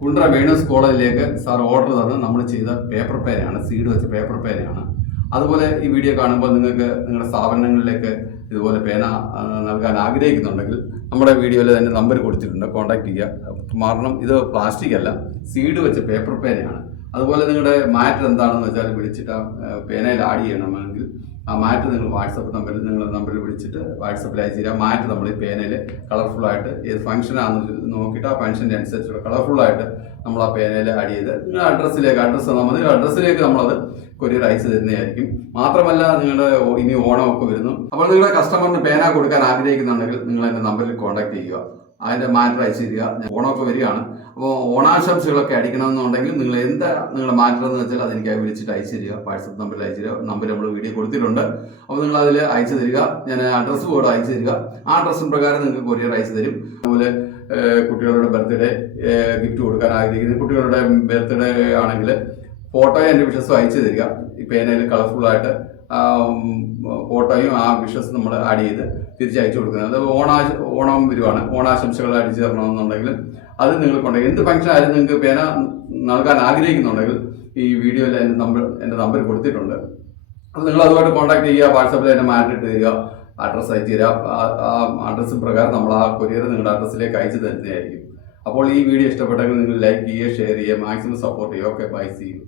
കുണ്ട്ര വേണൂസ് കോളേജിലേക്ക് sir order തന്ന് നമ്മൾ ചെയ്ത പേപ്പർ പേനയാണ്, സീഡ് വെച്ച പേപ്പർ പേനയാണ്. അതുപോലെ ഈ വീഡിയോ കാണുമ്പോൾ നിങ്ങൾക്ക് നിങ്ങളുടെ സ്ഥാപനങ്ങളിലേക്ക് ഇതുപോലെ പേന നൽകാൻ ആഗ്രഹിക്കുന്നുണ്ടെങ്കിൽ നമ്മുടെ വീഡിയോയിൽ തന്നെ നമ്പർ കൊടുത്തിട്ടുണ്ട്, കോൺടാക്ട് ചെയ്യുക. കാരണം ഇത് പ്ലാസ്റ്റിക് അല്ല, സീഡ് വെച്ച പേപ്പർ പേനയാണ്. അതുപോലെ നിങ്ങളുടെ മാറ്റർ എന്താണെന്ന് വെച്ചാൽ വിളിച്ചിട്ട് പേനയിൽ ആഡ് ചെയ്യണമെങ്കിൽ ആ മാറ്റ് നിങ്ങൾ വാട്സപ്പ് നമ്പറിൽ വിളിച്ചിട്ട് വാട്സപ്പിൽ അയച്ചു തരാം. മാറ്റ് നമ്മൾ ഈ പേനയിൽ കളർഫുള്ളായിട്ട് ഏത് ഫംഗ്ഷനാണെന്ന് നോക്കിയിട്ട് ആ ഫംഗ്ഷൻ്റെ അനുസരിച്ചുള്ള കളർഫുള്ളായിട്ട് നമ്മൾ ആ പേനയിൽ ആഡ് ചെയ്ത് നിങ്ങളുടെ അഡ്രസ്സിലേക്ക് നമ്മളത് കൊറിയർ അയച്ചു തരുന്നതായിരിക്കും. മാത്രമല്ല, നിങ്ങളുടെ ഇനി ഓണമൊക്കെ വരുന്നു. അപ്പോൾ നിങ്ങളുടെ കസ്റ്റമറിന് പേന കൊടുക്കാൻ ആഗ്രഹിക്കുന്നുണ്ടെങ്കിൽ നിങ്ങൾ എൻ്റെ നമ്പറിൽ കോൺടാക്ട് ചെയ്യുക, അതിൻ്റെ മാറ്റർ അയച്ചു തരിക. ഓണമൊക്കെ വരികയാണ്, അപ്പോൾ ഓണാശംസകളൊക്കെ അടിക്കണമെന്നുണ്ടെങ്കിൽ നിങ്ങളുടെ മാറ്റർ എന്ന് വെച്ചാൽ അതെനിക്ക് വിളിച്ചിട്ട് അയച്ചു തരിക, വാട്സപ്പ് നമ്പറിൽ അയച്ചു തരിക. നമ്പർ നമ്മൾ വീഡിയോ കൊടുത്തിട്ടുണ്ട്, അപ്പോൾ നിങ്ങൾ അതിൽ അയച്ചു തരിക. ഞാൻ അഡ്രസ്സ് കൂടെ അയച്ചു തരിക, ആ അഡ്രസ്സിന് പ്രകാരം നിങ്ങൾക്ക് കൊറിയർ അയച്ചു തരും. അതുപോലെ കുട്ടികളുടെ ബർത്ത്ഡേ ഗിഫ്റ്റ് കൊടുക്കാൻ ആഗ്രഹിക്കുന്നത്, കുട്ടികളുടെ ബർത്ത്ഡേ ആണെങ്കിൽ ഫോട്ടോയും എൻ്റെ വിഷസും അയച്ചു തരിക. ഈ പേനയിൽ കളർഫുള്ളായിട്ട് ഫോട്ടോയും ആ വിഷസ് നമ്മൾ ആഡ് ചെയ്ത് തിരിച്ചയച്ചു കൊടുക്കുന്നത്. അത് ഓണം വരുവാണ്, ഓണാശംസകൾ അടിച്ചു തരണമെന്നുണ്ടെങ്കിൽ അത് നിങ്ങൾ കൊണ്ടുപോയി എന്ത് ഫംഗ്ഷൻ ആയാലും നിങ്ങൾക്ക് പേന നൽകാൻ ആഗ്രഹിക്കുന്നുണ്ടെങ്കിൽ ഈ വീഡിയോയിൽ എൻ്റെ നമ്പർ കൊടുത്തിട്ടുണ്ട്. അപ്പോൾ നിങ്ങൾ അതുമായിട്ട് കോൺടാക്ട് ചെയ്യുക, വാട്സപ്പിൽ എൻ്റെ മാറ്റിട്ട് തരിക, അഡ്രസ്സ് അയച്ചു തരിക. ആ അഡ്രസ്സ് പ്രകാരം നമ്മൾ ആ കൊറിയർ നിങ്ങളുടെ അഡ്രസ്സിലേക്ക് അയച്ചു തരുന്നതായിരിക്കും. അപ്പോൾ ഈ വീഡിയോ ഇഷ്ടപ്പെട്ടെങ്കിൽ നിങ്ങൾ ലൈക്ക് ചെയ്യുക, ഷെയർ ചെയ്യുക, മാക്സിമം സപ്പോർട്ട് ചെയ്യുക. Okay, bye, see U.